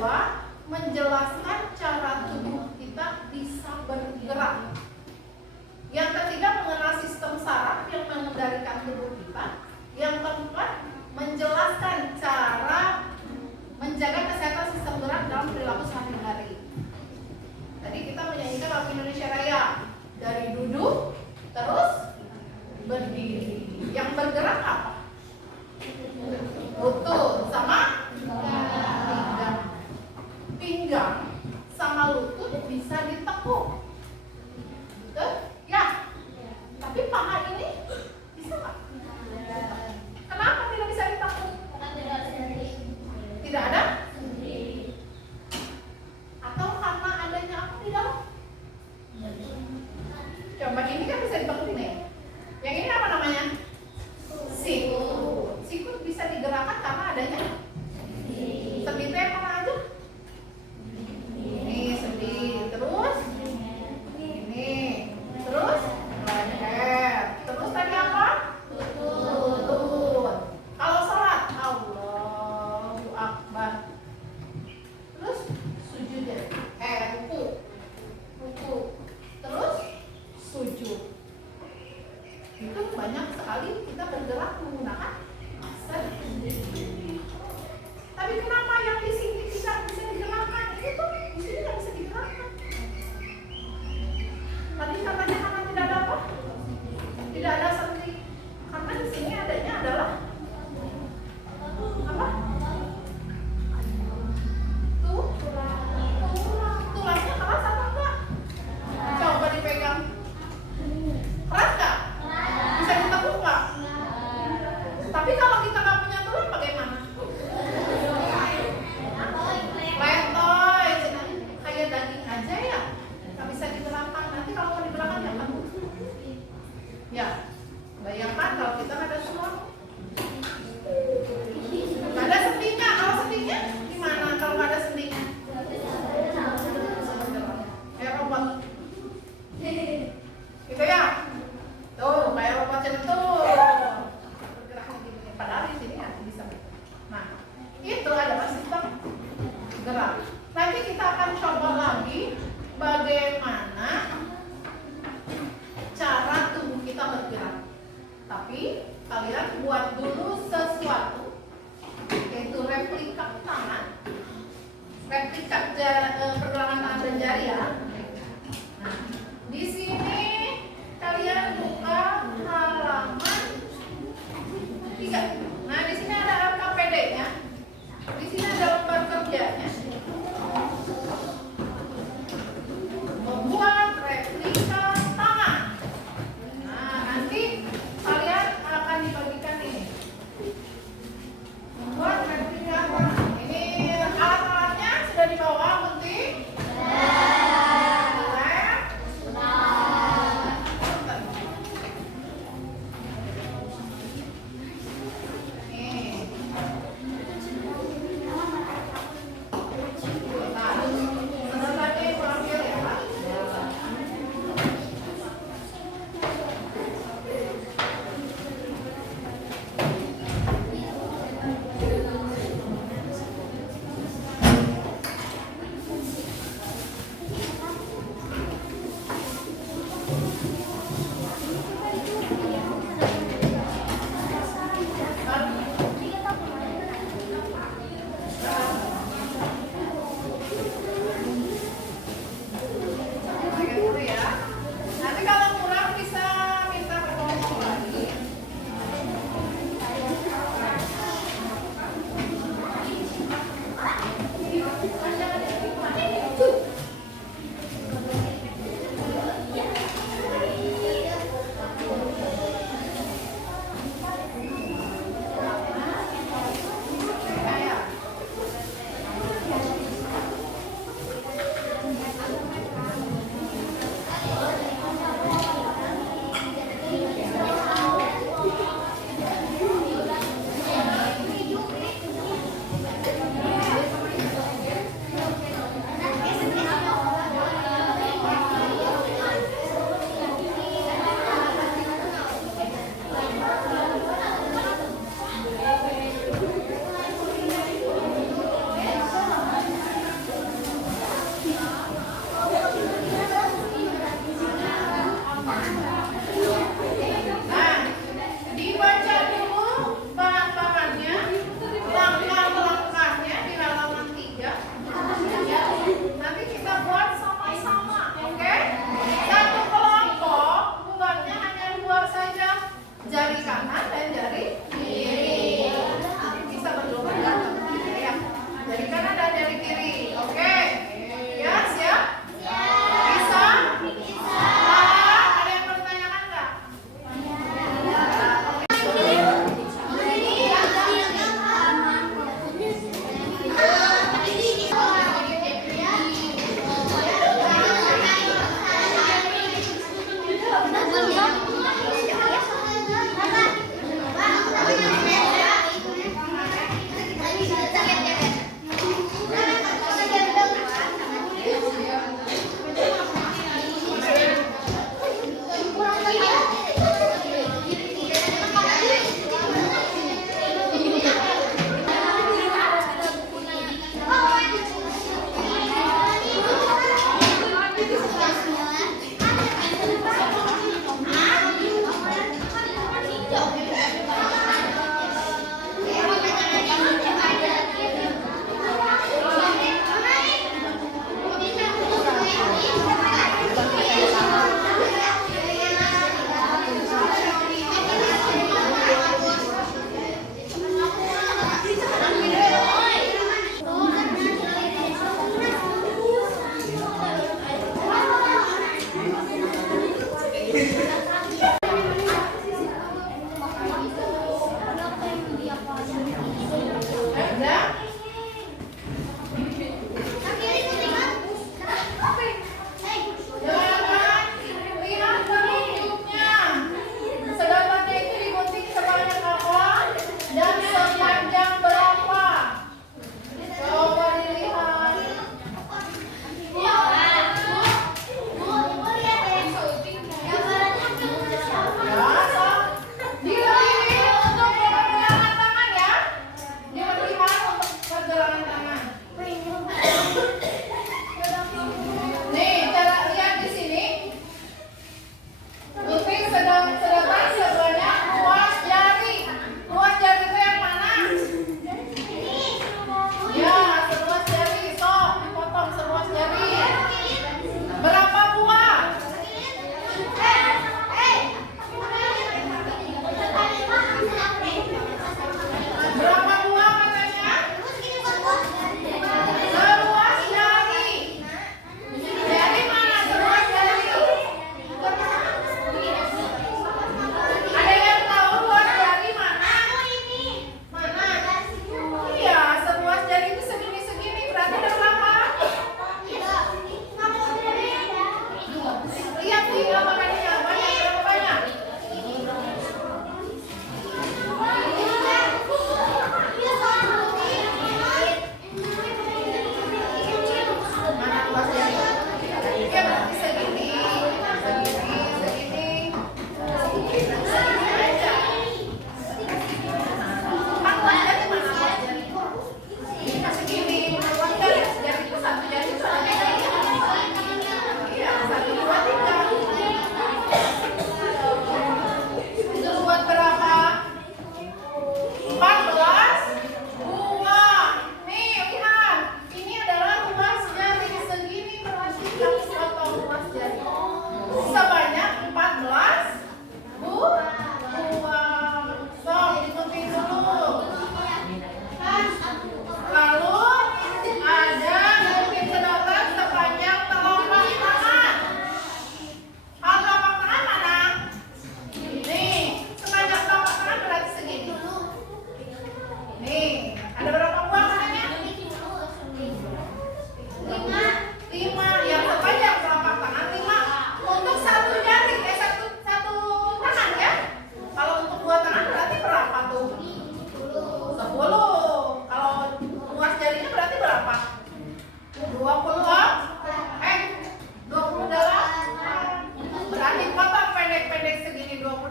kedua, menjelaskan cara tubuh kita bisa bergerak. Yang ketiga, mengenal sistem saraf yang mengendalikan tubuh kita. Yang keempat, menjelaskan cara menjaga kesehatan sistem gerak dalam perilaku sehari-hari. Tadi kita menyanyikan lagu Indonesia Raya, dari duduk terus berdiri. Yang bergerak apa? Lutut sama pinggang. Pinggang sama lutut bisa ditekuk. Betul? Ya. Tapi paha ini bisa nggak? Kenapa tidak bisa ditekuk? Tidak ada? Atau karena adanya apa di dalam? Coba ini kan bisa ditekuk nih. Yang ini apa namanya? Sikut. Sikut bisa digerakkan karena adanya sendi itu yang mana aja? Ini sendi, terus ini, terus leher, terus tadi apa? Lutut. Kalau sholat, Allahu Akbar. Terus sujud ya? Ruku. Terus sujud. Itu banyak sekali kita bergerak menggunakan sendi. Tapi kenapa yang di sini bisa digerakkan? Ini tuh di sini nggak bisa digerakkan. Tadi katanya karena tidak ada apa? Tidak ada sendi. Karena di sini adanya adalah apa? Tulangnya keras atau enggak? Coba dipegang. Keras nggak? Bisa ditekuk nggak? Tapi kalau kita nggak punya tulang bagaimana? Letoy, kayak daging aja ya, nggak bisa digerakkan. Nanti kalau mau digerakkan ya kan? Ya, bayangkan kalau kita nggak ada tulang, nggak ada sendinya. Kalau sendinya gimana? Kalau nggak ada sendinya? Kayak robot, gitu ya? Tuh, kayak robot itu bergerak begini. Padahal di sini nggak bisa. Nah, itu adalah sistem gerak. Nanti kita akan coba lagi bagaimana cara tubuh kita bergerak. Tapi kalian buat dulu sesuatu, yaitu replika tangan, replika pergelangan tangan dan jari ya. Nah, di sini kalian buka halaman 3. Nah, di sini ada LKPD-nya. Di sini ada lembar kerjanya. Membuat replika tangan. Nah, nanti kalian akan dibagikan ini. Membuat replika tangan. Ini alat-alatnya sudah dibawa, penting.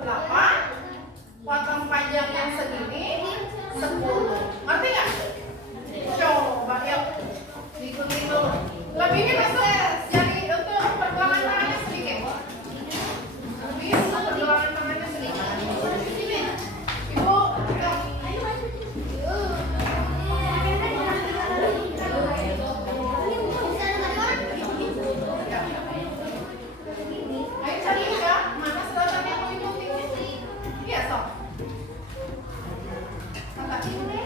8, potong panjangnya segini 10. Ngerti nggak? Coba yuk diikutin dulu. Lebih ini masuk jadi untuk pergelangan tangannya sedikit. Lebih untuk pergelangan tangannya sedikit. Sini, Ibu. Ayo cari ya, mana selatannya mau ikuti? Iya, sok. Kakak ini.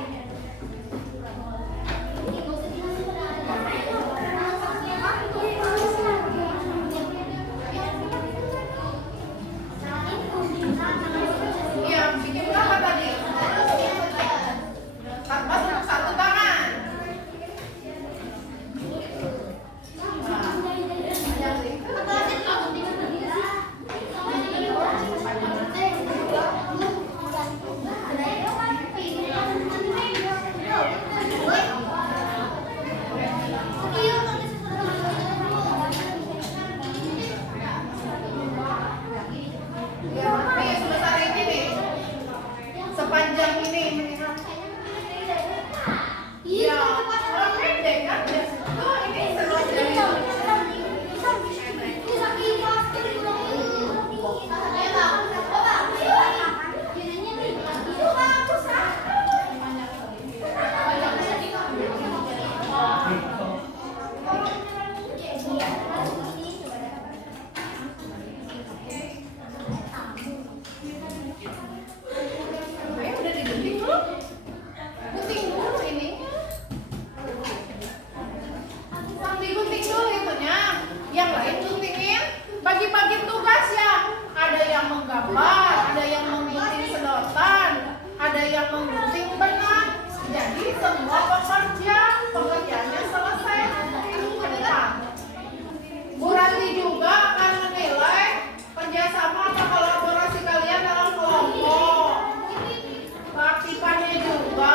Iya, bikin berapa tadi? 14 untuk satu tangan. Nih, sebesar ini nih. Sepanjang ini minimal. Iya, orang pendek kan? Tuh, ini sepanjang Ayo udah digunting dulu. Gunting dulu ini. Digunting dulu itunya. Yang lain guntingin. Bagi-bagi tugas ya. Ada yang menggambar, ada yang menggunting sedotan, ada yang menggunting benang. Jadi semua pekerjaannya selesai. Bu Ranti juga akan menilai kerjasama atau kolaborasi kalian dalam kelompok. Keaktifannya juga.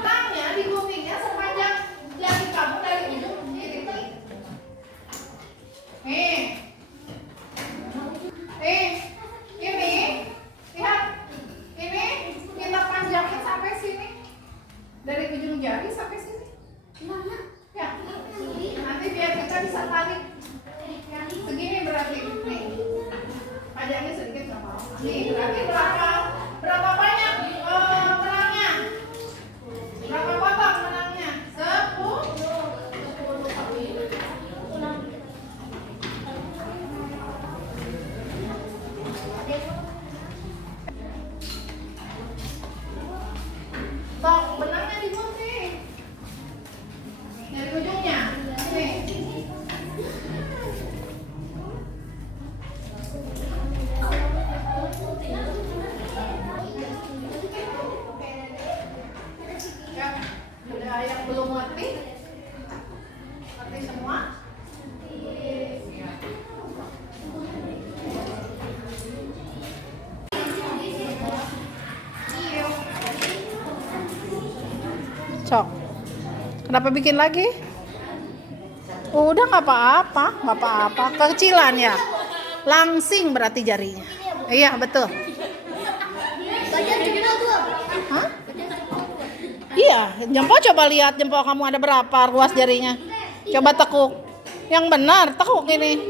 Tangnya diguntingnya sepanjang jari kamu dari ujung ke titik. Nih. Ini lihat. Ini kita panjangin sampai sini. Dari ujung jari sampai sini. Ya. Nanti biar kita bisa tarik. Segini berarti nih. Panjangnya sedikit nggak apa-apa. Nih berarti berapa banyak benangnya? Berapa potong benangnya? 10. Sok benangnya digunting. Dari ujungnya. Nih. Ya, udah yang belum ngerti semua. Cok, kenapa bikin lagi? Udah nggak apa-apa, nggak apa-apa. Kekecilan ya, langsing berarti jarinya. Iya betul. Hah? Iya, jempol coba lihat jempol kamu ada berapa ruas jarinya. Coba tekuk. Yang benar, tekuk ini.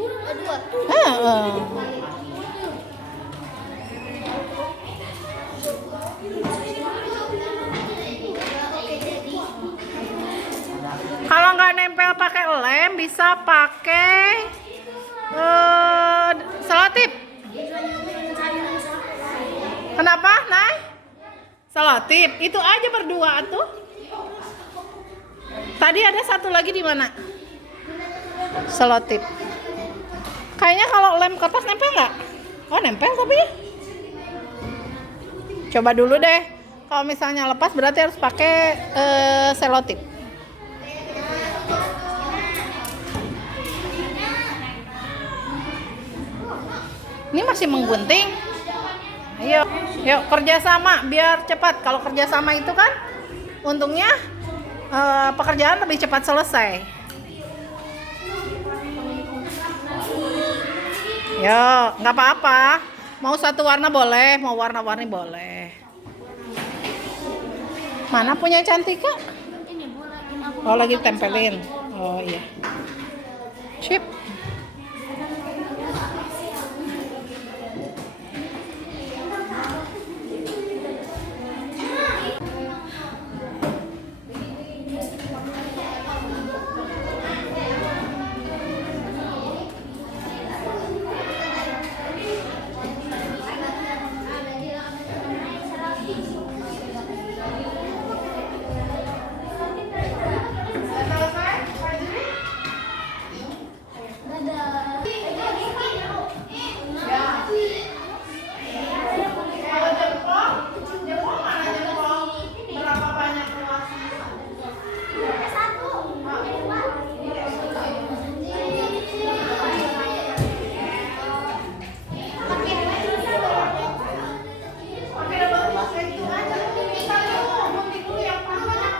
Kalau nggak nempel pakai lem, bisa pakai selotip. Kenapa, Nay? Selotip, itu aja berdua tuh. Tadi ada satu lagi di mana? Selotip. Kayaknya kalau lem kertas nempel nggak? Oh nempel tapi ya. Coba dulu deh. Kalau misalnya lepas berarti harus pakai selotip. Ini masih menggunting. Ayo, yuk kerjasama biar cepat. Kalau kerjasama itu kan untungnya pekerjaan lebih cepat selesai. Yuk, nggak apa-apa. Mau satu warna boleh, mau warna-warni boleh. Mana punya Cantika? Ini Bu, aku Oh, lagi pakai tempelin. selotip. Oh iya. Sip. Kalau jempol, jempol mana jempol? Berapa banyak luasnya? Oke, bagus. Itu aja. Kita dulu, gunting dulu yang paling.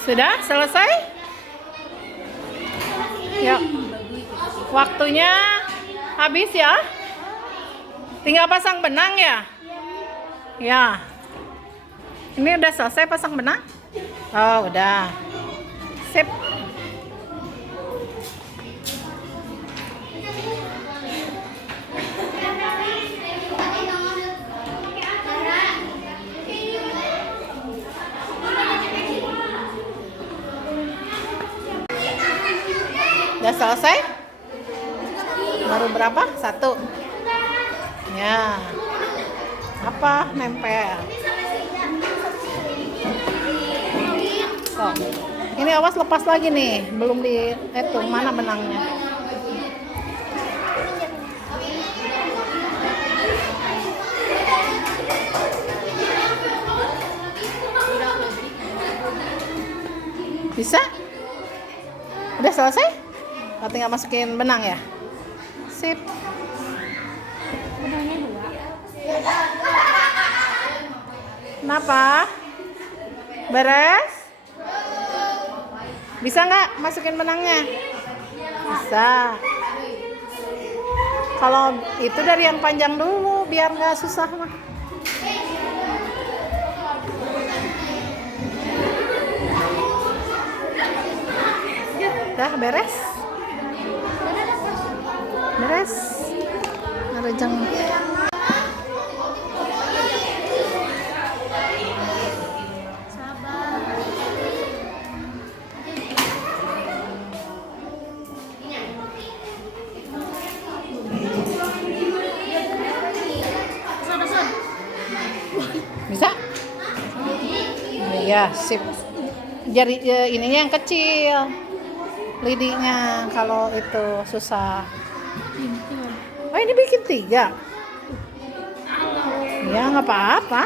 Sudah selesai? Yuk. Waktunya habis ya? Tinggal pasang benang ya? Ya. Ini udah selesai pasang benang? Oh, udah. Sip. Udah selesai? Baru berapa? Satu. Ya. Apa? Nempel. Oh. Ini awas lepas lagi nih. Belum di itu mana benangnya? Bisa? Udah selesai? Oh, tinggal masukin benang ya? Sip. Benangnya 2. Kenapa? Beres? Bisa nggak masukin benangnya? Bisa. Kalau itu dari yang panjang dulu biar nggak susah mah. Udah beres? Beres? Ngerejeng. Bisa? Iya, sip. Jari ininya yang kecil. Lidinya kalau itu susah. Oh, ini bikin 3. Ya, nggak apa-apa.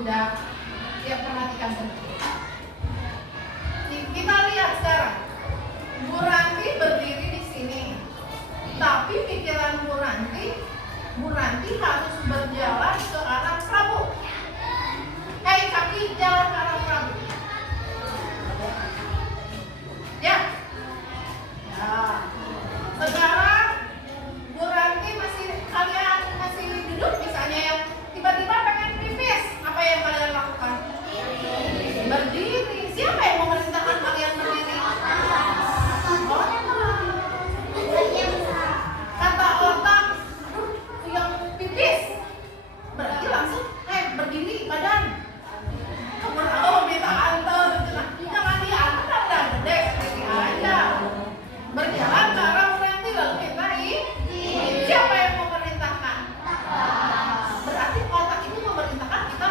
Udah, ya perhatikan betul. Kita lihat sekarang. Bu Ranti berdiri di sini. Tapi pikiran Bu Ranti harus berjalan ke arah Prabu. Hei kaki, jalan ke arah Prabu. Ya. Ya. Sekarang Bu Ranti kalian masih duduk misalnya ya. Tiba-tiba pengen pipis. Apa yang kalian lakukan? Berdiri. Siapa yang memerintahkan kalian berdiri? Kata otak, yang pipis. Berarti langsung, berdiri badan. Minta antar. Jangan diantar dan gede seperti aja. Berjalan ke arah Ranti lalu kita siapa yang memerintahkan? Berarti otak itu memerintahkan kita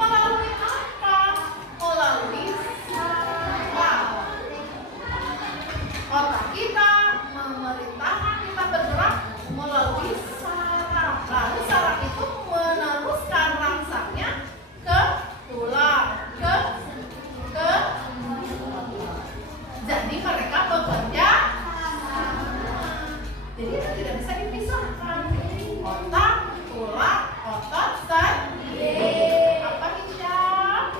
melalui apa? Melalui saraf. Otak kita memerintahkan kita bergerak melalui saraf. Lalu saraf itu meneruskan rangsangnya ke tulang, ke jadi mereka bekerja sama. Jadi itu tidak bisa dipisahkan. Otak, tulang, otot, sendi. Apa Hijab?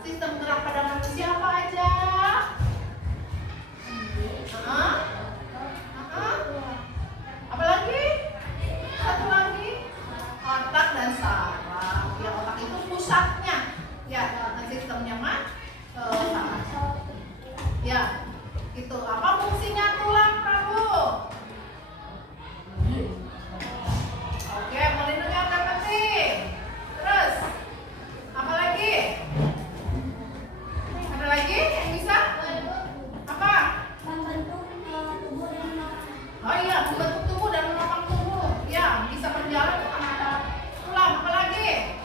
Sistem gerak pada manusia apa aja? Apa lagi? Satu lagi? Otak dan saraf. Ya, otak itu pusatnya. Ya, dan sistemnya mah saraf. Ya, itu apa fungsinya tulang, Prabu? Oke, melindungi organ penting. Terus, apa lagi? Ada lagi yang bisa? Apa? Oh iya, membentuk tubuh dan menopang tubuh. Ya, bisa berjalan dengan ada tulang. Apa lagi?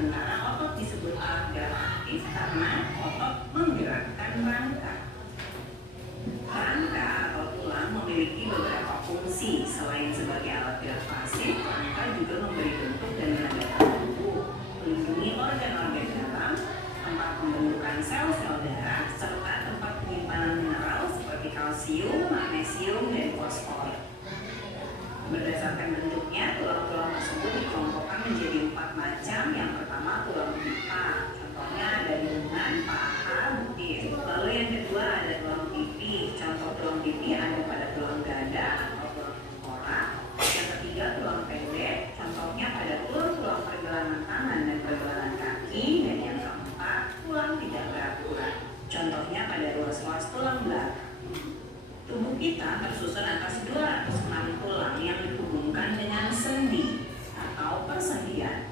Sementara otot disebut alat gerak aktif karena otot menggerakkan rangka. Rangka atau tulang memiliki beberapa fungsi. Selain sebagai alat gerak pasif, rangka juga memberi bentuk dan menandakan tubuh, melindungi organ-organ dalam, tempat pembentukan sel-sel darah, serta tempat penyimpanan mineral seperti kalsium, magnesium, dan fosfor. Berdasarkan bentuknya, tulang-tulang tersebut dikelompokkan menjadi 4 macam. Yang pertama, tulang pipa. Contohnya ada lengan, paha, butir. Lalu yang kedua ada tulang pipi. Contoh tulang pipi ada pada tulang dada atau tulang tengkorak. Yang ketiga, tulang pendek. Contohnya pada tulang-tulang pergelangan tangan dan pergelangan kaki. Dan yang keempat, tulang tidak berat. Contohnya pada ruas-ruas tulang belakang. Tubuh kita tersusun atas 206 tulang yang dihubungkan dengan sendi atau persendian.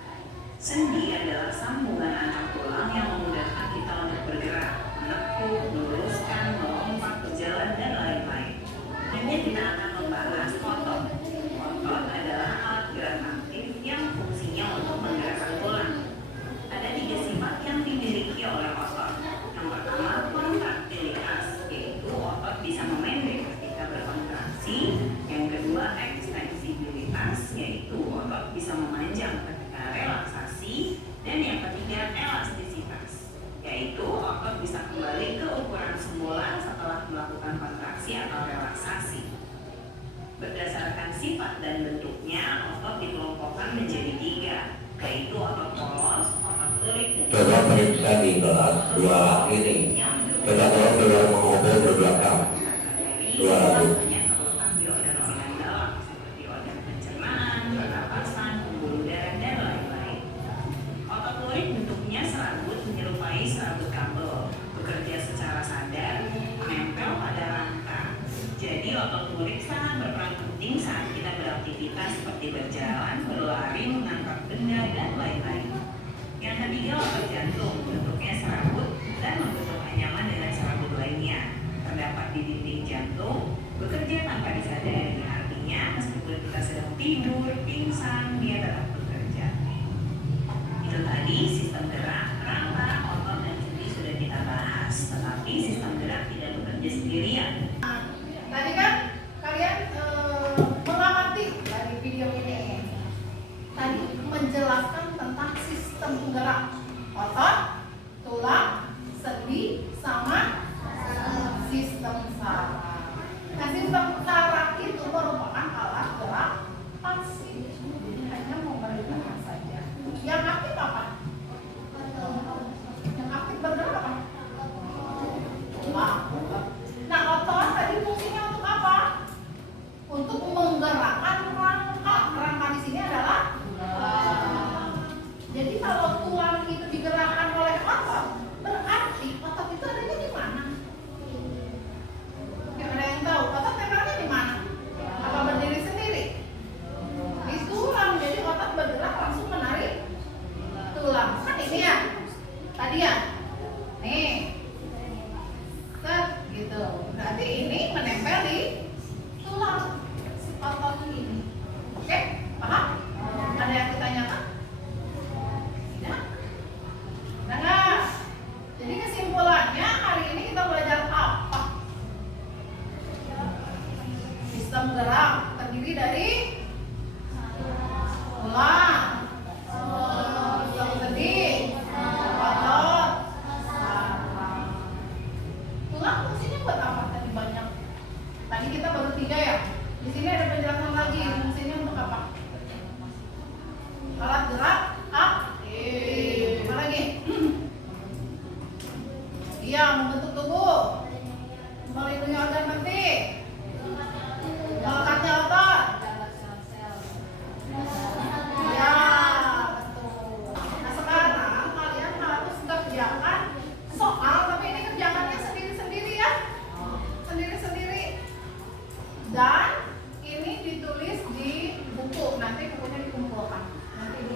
Sendi adalah sambungan antar tulang yang memudahkan kita untuk bergerak, menekuk, meluruskan, melompat, berjalan, dan lain-lain. Ini kita akan membahas otot. Otot adalah alat gerak aktif yang fungsinya untuk menggerakkan tulang. Ada 3 sifat yang dimiliki oleh otot. Yang pertama, kontraktilitas, yaitu otot bisa memendek ketika berkontraksi. Yang kedua, ekstensibilitas, yaitu otot bisa memanjang ketika relaksasi. Dan yang ketiga, elastisitas, yaitu otot bisa kembali ke ukuran semula setelah melakukan kontraksi atau relaksasi. Berdasarkan sifat dan bentuknya, otot dikelompokkan menjadi 3, yaitu otot polos, otot lurik, dan Coba periksa di kelas 2 ini. Coba kalau sudah menghubung ke belakang. 200. Serabut kabel, bekerja secara sadar, menempel pada rangka. Jadi otot lurik sangat berperan penting saat kita beraktivitas seperti berjalan, berlari, mengangkat benda, dan lain-lain. Yang ketiga, otot jantung, bentuknya serabut dan membentuk anyaman dengan serabut lainnya. Terdapat di dinding jantung, bekerja tanpa disadari. Artinya, meskipun kita sedang tidur, pingsan, dia tetap bekerja. Itu tadi sistem gerak, rangka, otot, dan sendi sudah kita bahas. Tetapi sistem gerak tidak bekerja sendirian. Tadi kan kalian mengamati dari video ini. Tadi menjelaskan tentang sistem gerak otot, tulang, sendi, sama sistem saraf. Nah, sistem saraf itu merupakan alat gerak pasif, hanya memerintahkan saja. Yang aktif apa? Yang aktif bergerak apa? Tulang. Nah, otot tadi fungsinya untuk apa? Untuk menggerakkan rangka. Rangka di sini adalah jadi kalau tulang itu digerakkan oleh otot, berarti otot itu adanya di mana? Yang ada yang tahu, otot tempelnya di mana? Apa berdiri sendiri? Di tulang. Jadi otot bergerak langsung menarik tulang. Kan ini ya? Tadi ya? Nih. Gitu. Berarti ini menempel di tulang si otot ini. Oke? Paham? Ada yang ditanyakan? Tidak? Nah, jadi kesimpulannya hari ini kita belajar apa? Sistem gerak terdiri dari tulang, sistem sendi, otot, saraf. Tulang fungsinya buat apa? Tadi banyak. Tadi kita baru 3 ya. Di sini ada penjelasan lagi. Fungsinya untuk apa? Alat gerak aktif. Apa lagi? Iya, membentuk tubuh, melindungi organ penting, melekatnya otot. Iya, betul. Nah, sekarang kalian harus kerjakan soal, tapi ini kerjaannya sendiri-sendiri ya. Sendiri-sendiri. Dan ini ditulis di buku. Nanti bukunya dikumpulkan. Nanti di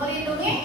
melindungi